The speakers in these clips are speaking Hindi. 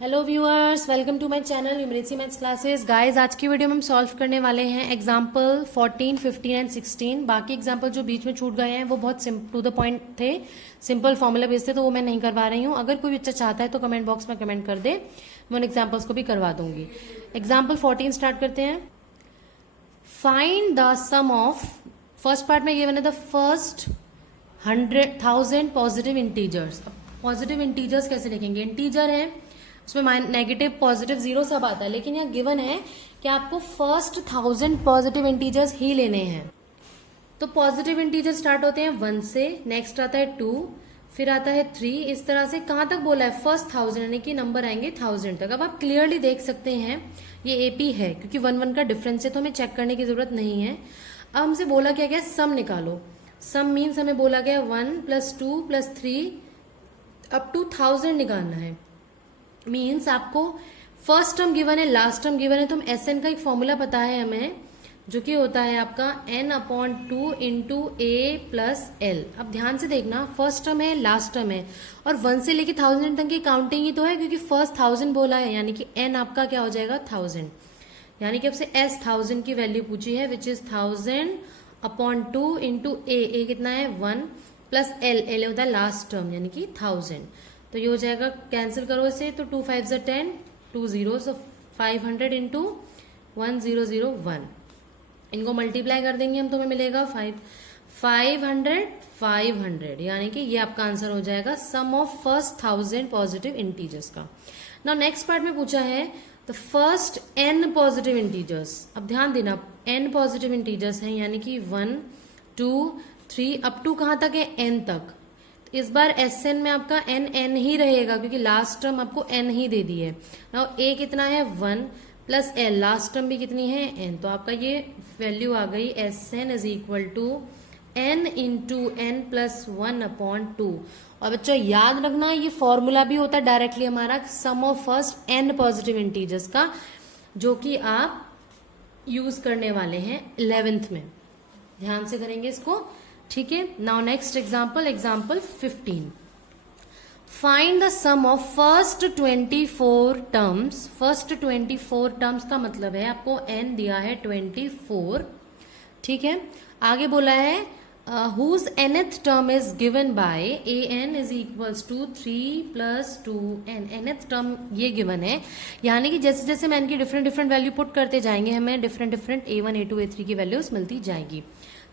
Hello viewers, welcome to my channel numeracy maths classes. Guys, आज की वीडियो में हम सॉल्व करने वाले हैं एग्जांपल 14, 15 एंड 16। बाकी एग्जांपल जो बीच में छूट गए हैं वो बहुत टू द पॉइंट थे, सिंपल फॉर्मूला बेस्ड थे, तो वो मैं नहीं करवा रही हूँ। अगर कोई बच्चा चाहता है तो कमेंट बॉक्स में कमेंट कर दे, मैं उन एग्जाम्पल्स को भी करवा दूंगी। एग्जाम्पल 14 स्टार्ट करते हैं। Find the sum of, first part में गिवन है द फर्स्ट 100,000 पॉजिटिव इंटीजर्स। अब पॉजिटिव इंटीजर्स कैसे लिखेंगे? इंटीजर है, उसमें नेगेटिव पॉजिटिव जीरो सब आता है, लेकिन यहाँ गिवन है कि आपको फर्स्ट 1000 पॉजिटिव इंटीजर्स ही लेने हैं। तो पॉजिटिव इंटीजर स्टार्ट होते हैं 1 से, नेक्स्ट आता है 2, फिर आता है 3, इस तरह से कहां तक बोला है? फर्स्ट 1000, यानी कि नंबर आएंगे 1000 तक। अब आप क्लियरली देख सकते हैं ये एपी है, क्योंकि 1 का डिफरेंस है तो हमें चेक करने की जरूरत नहीं है। अब हमसे बोला क्या गया? सम निकालो। सम मीन्स हमें बोला गया 1 + 2 + 3 अप टू 1000 निकालना है। मीन्स आपको फर्स्ट टर्म गिवन है, लास्ट टर्म गिवन है, तो हम SN का एक फॉर्मूला पता है हमें, जो कि होता है आपका n/2 × a + l। अब ध्यान से देखना, फर्स्ट टर्म है, लास्ट टर्म है, और 1 से लेके 1000 तक की काउंटिंग ही तो है, क्योंकि फर्स्ट 1000 बोला है, यानी कि n आपका क्या हो जाएगा? 1000। यानी कि आपसे S 1000 की वैल्यू पूछी है, विच इज 1000/2 × a कितना है? 1 + l होता है लास्ट टर्म, यानी कि 1000। तो ये हो जाएगा, कैंसिल करो इसे, तो 2 5 10, 2 0, सो 500 × 1001। इनको मल्टीप्लाई कर देंगे हम तो हमें मिलेगा 500, यानी कि ये आपका आंसर हो जाएगा सम ऑफ फर्स्ट 1000 पॉजिटिव इंटीजर्स का। नाउ नेक्स्ट पार्ट में पूछा है the first n positive integers. अब ध्यान देना, n पॉजिटिव इंटीजर्स हैं, यानी कि 1 2 3 अप टू कहां तक है? n तक। इस बार SN में आपका n ही रहेगा, क्योंकि लास्ट टर्म आपको n ही दे दी है। नाउ a कितना है? 1 + l, लास्ट टर्म भी कितनी है? n। तो आपका ये वैल्यू आ गई SN = n × n + 1/2। और बच्चों याद रखना, ये फॉर्मूला भी होता है डायरेक्टली हमारा sum of first n positive integers का, जो कि आप यूज करने वाले हैं 11th में। ध्यान से करेंगे इसको, ठीक है। Now next example 15। Find the sum of first 24 terms. First 24 terms का मतलब है आपको n दिया है 24, ठीक है। आगे बोला है whose nth term is given by an = 3 + 2n। nth term ये गिवन है, यानी कि जैसे जैसे मैं इनकी डिफरेंट वैल्यू पुट करते जाएंगे, हमें डिफरेंट a1 a2 a3 की वैल्यूज मिलती जाएगी।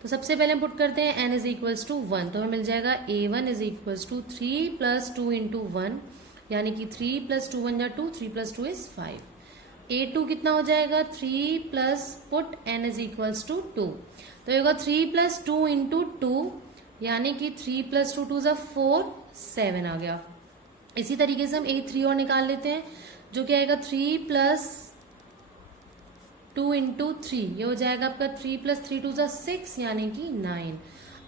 तो सबसे पहले हम पुट करते हैं n = 1, तो हमें मिल जाएगा a1 = 3 + 2 × 1, यानी कि 3 + 2 = 2, 3 + 2 = 5। a2 कितना हो जाएगा? 3 प्लस पुट n = 2, तो ये होगा 3 + 2 × 2, यानी कि 3 + 2 2 = 4, 7 आ गया। इसी तरीके से हम a3 और निकाल लेते हैं, जो कि आएगा 3 + 2 × 3, ये हो जाएगा आपका 3 + 3 2 = 6, यानी कि 9।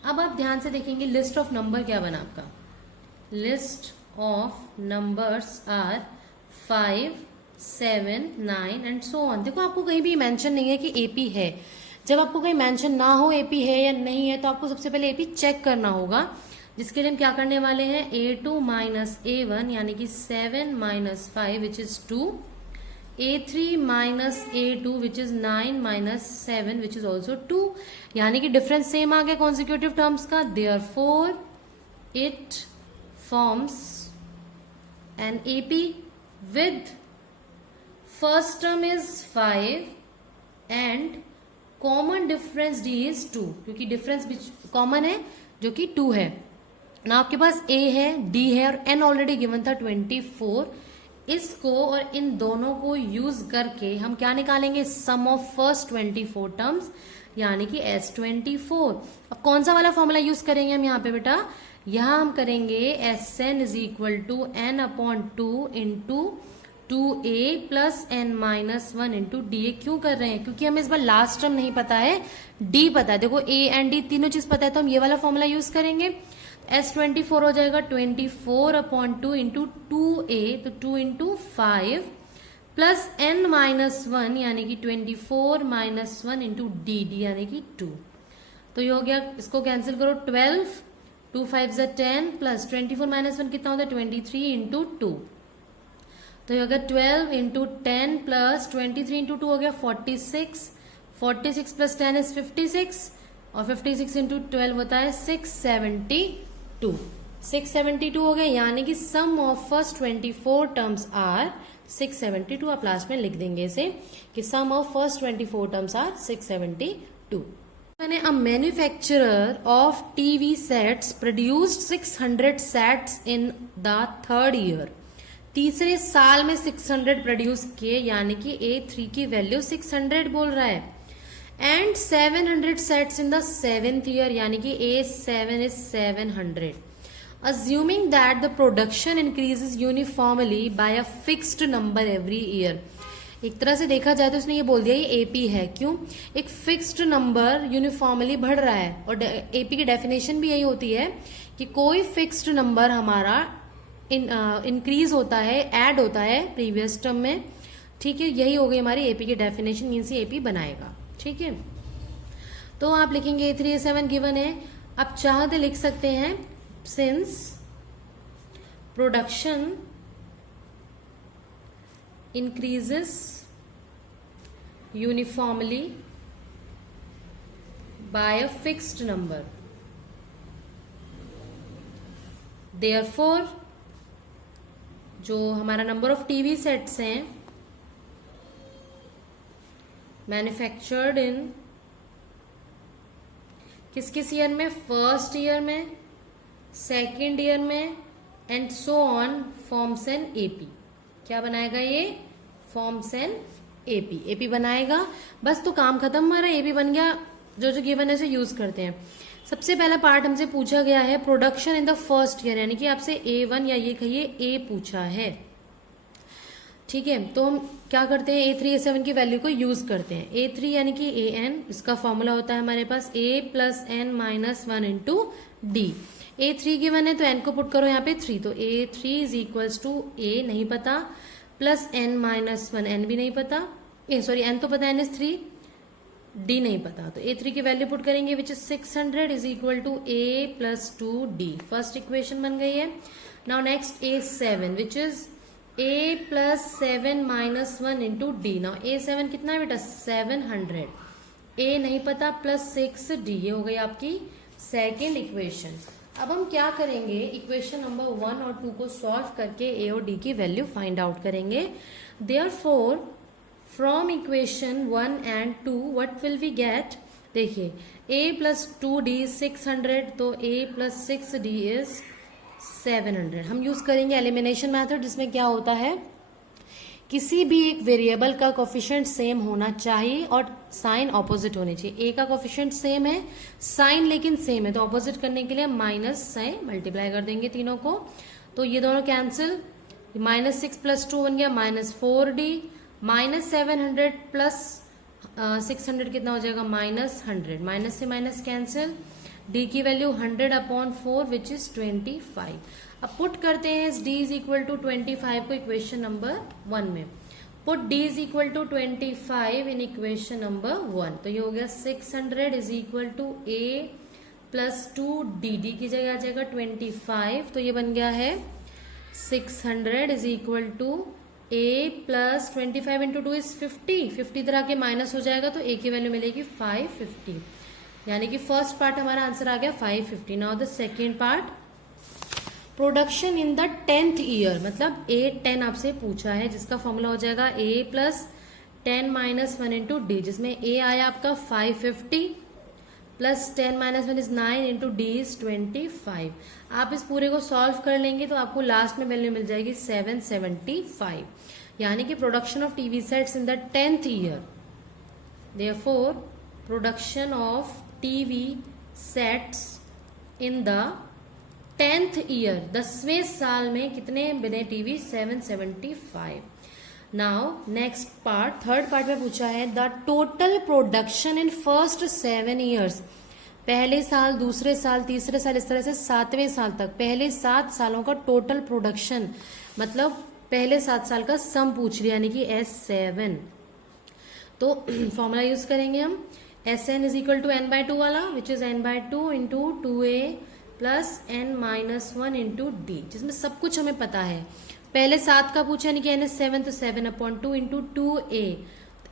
अब आप ध्यान से देखेंगे लिस्ट ऑफ नंबर क्या बना आपका। List of numbers are 5 7 9 and so on. देखो आपको कहीं भी मेंशन नहीं है कि एपी है। जब आपको कहीं मेंशन ना हो एपी है या नहीं है, तो आपको सबसे पहले एपी चेक करना होगा, जिसके लिए हम क्या करने वाले हैं? a2 - a1, यानी कि 7 - 5 which is 2, a3 - a2 which is 9 - 7 which is also 2, यानी कि डिफरेंस सेम आ गया कॉन्सिक्यूटिव टर्म्स का। Therefore it forms an AP with first term is 5 and common difference d is 2, क्योंकि डिफरेंस कॉमन है जो कि 2 है ना। आपके पास a है, d है, और n ऑलरेडी गिवन था 24। इसको और इन दोनों को यूज करके हम क्या निकालेंगे? सम ऑफ फर्स्ट 24 टर्म्स, यानी कि S24। अब कौन सा वाला फॉर्मूला यूज करेंगे हम यहाँ पे बेटा? यहां हम करेंगे SN = n/2 × 2a + n - 1 × dA। क्यों कर रहे हैं? क्योंकि हमें इस बार लास्ट टर्म नहीं पता है, d पता है। देखो a एंड d तीनों चीज पता है, तो हम ये वाला फॉर्मूला यूज करेंगे। S24 हो जाएगा 24/2 × 2a, तो 2 × 5 + n - 1, यानी कि 24 - 1 × d, यानी कि 2। तो ये हो गया, इसको कैंसिल करो, 12 2 5 = 10 + 24 - 1 कितना होता है? 23 × 2। तो ये हो गया 12 इंटू 10 प्लस 23 इंटू 2 हो गया 46, 46 प्लस 10 इज 56 और 56 इंटू 12 होता है 672, 672 हो गया। यानी कि सम ऑफ फर्स्ट 24 टर्म्स आर 672। आप लास्ट में लिख देंगे इसे कि सम ऑफ फर्स्ट 24 टर्म्स आर 672। मैंने a manufacturer of TV sets produced 600 sets in the third year. तीसरे साल में 600 प्रोड्यूस किए, यानी कि A3 की वैल्यू 600 बोल रहा है। And 700 sets in the seventh year, यानी कि A7 is 700। Assuming that the production increases uniformly by a fixed number every year। एक तरह से देखा जाए तो उसने ये बोल दिया ये AP है। क्यों? एक फिक्स्ड नंबर यूनिफॉर्मली बढ़ रहा है, और AP की डेफिनेशन भी यही होती है कि कोई फिक्स्ड नंबर हमारा इंक्रीज होता है, ऐड होता है प्रीवियस टर्म में। ठीक है, यही हो गई हमारी AP की डेफिनेशन, मीन्स AP बनाएगा। ठीक है, तो आप लिखेंगे A3 A7 गिवन है। आप चाहते लिख सकते हैं since production increases uniformly by a fixed number, therefore जो हमारा नंबर ऑफ टीवी सेट्स हैं मैन्युफैक्चर्ड इन किस किस ईयर में, फर्स्ट ईयर में, सेकेंड ईयर में and so on, forms an AP। क्या बनाएगा ये? फॉर्म्स एन AP बनाएगा। बस तो काम खत्म, हमारा AP बन गया। जो जो गिवन है उसे यूज करते हैं। सबसे पहला पार्ट हमसे पूछा गया है production in the first year, यानी कि आपसे A1 या ये कहिए A पूछा है। ठीक है, तो हम क्या करते हैं A3 A7 की वैल्यू को यूज करते हैं। A3 यानी कि AN, इसका फॉर्मूला होता है हमारे पास A plus N minus 1 into D। A3 given है तो N को पुट करो यहाँ पे 3, तो A3 is equals to A नहीं पता, प्लस N माइनस 1, N भी नहीं पता, सॉरी N तो पता है N इज 3, D नहीं पता। तो A3 की वैल्यू पुट करेंगे which is 600 is equal to A plus 2D। First equation बन गई है। Now next A7 which is A plus 7 minus 1 into D। Now A7 कितना है बेटा? 700, A नहीं पता, प्लस 6D। ये हो गई आपकी सेकेंड इक्वेशन। अब हम क्या करेंगे, इक्वेशन नंबर 1 और 2 को सॉल्व करके A और D की वैल्यू फाइंड आउट करेंगे। Therefore from equation 1 and 2 what will we get? देखिए A प्लस 2D 600, तो A प्लस 6D इज 700। हम यूज करेंगे एलिमिनेशन मेथड, जिसमें क्या होता है किसी भी एक वेरिएबल का कोफिशिएंट सेम होना चाहिए और साइन ऑपोजिट होनी चाहिए। A का कोफिशिएंट सेम है, साइन लेकिन सेम है, तो ऑपोजिट करने के लिए माइनस से मल्टीप्लाई कर देंगे तीनों को, तो ये दोनों कैंसिल। माइनस 6 प्लस 2 बन गया माइनस 4D, माइनस 700 प्लस 600 कितना हो जाएगा? माइनस 100। माइनस से माइनस कैंसिल, D की वैल्यू 100 अपॉन 4 विच इज 25। अब पुट करते हैं D इज इक्वल टू 25 को इक्वेशन नंबर 1 में। Put D is equal to 25 in equation number 1, तो ये हो गया 600 is equal to A plus 2D। D की जगह आ जाएगा 25, तो ये बन गया है 600 is equal to A plus 25 into 2 is 50। 50 इधर आके माइनस हो जाएगा, तो A की वैल्यू मिलेगी 550, यानी कि फर्स्ट पार्ट हमारा आंसर आ गया 550। Now the second part, production in the 10th year, मतलब A10 आपसे पूछा है, जिसका फॉर्मूला हो जाएगा A plus 10 minus 1 into D, जिसमें A आया आपका 550 plus 10 minus 1 is 9 into D is 25। आप इस पूरे को सॉल्व कर लेंगे तो आपको लास्ट में वैल्यू मिल जाएगी 775, यानी कि production of TV sets in the 10th year. Therefore production of TV sets in the 10th year, 10वें साल में कितने बने टीवी? 775। Now next part, third part में पूछा है the total production in first 7 years. पहले साल, दूसरे साल, तीसरे साल, इस तरह से 7वें साल तक, पहले 7 सालों का टोटल प्रोडक्शन, मतलब पहले 7 साल का सम पूछ लिया, यानी कि S7। तो फॉर्मूला यूज करेंगे हम Sn is equal to n/2 वाला, which is n/2 into 2A plus n minus 1 into D, जिसमें सब कुछ हमें पता है। पहले 7 का पूछा यानी कि n is 7 तो 7/2 into 2a,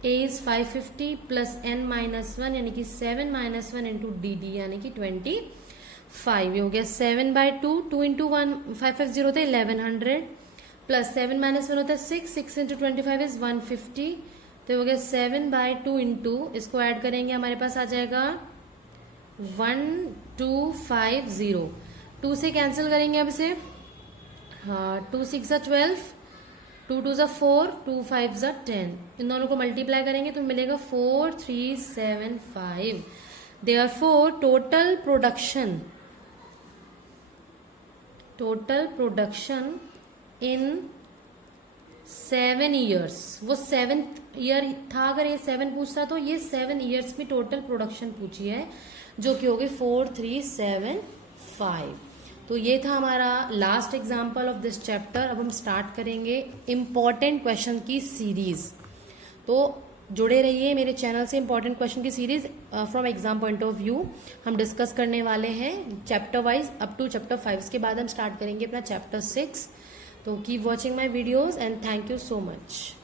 a is 550 plus n-1 यानी कि 7-1 इंटू dd यानी कि 25। ये हो गया 7/2, 2 इंटू 1 550 होता है 1100 प्लस 7-1 होता है 6 इंटू 25 इज 150। तो हो गया 7/2 इंटू, इसको ऐड करेंगे हमारे पास आ जाएगा 1250। 2 से कैंसिल करेंगे अब इसे, 2 6 12, 2 2 4, 2 5 10। इन दोनों को मल्टीप्लाई करेंगे तो मिलेगा 4375। देयरफॉर टोटल प्रोडक्शन इन 7 ईयर्स, वो 7th ईयर था, अगर ये 7 पूछता तो ये 7 ईयर्स में टोटल प्रोडक्शन पूछी है जो कि हो गई 4375। तो ये था हमारा last example of this chapter. अब हम स्टार्ट करेंगे इम्पॉर्टेंट क्वेश्चन की सीरीज। तो जुड़े रहिए मेरे चैनल से, इम्पॉर्टेंट क्वेश्चन की series from exam point of view हम डिस्कस करने वाले हैं chapter wise up to chapter 5। इसके बाद हम स्टार्ट करेंगे अपना चैप्टर 6। तो keep watching my videos and thank you so much.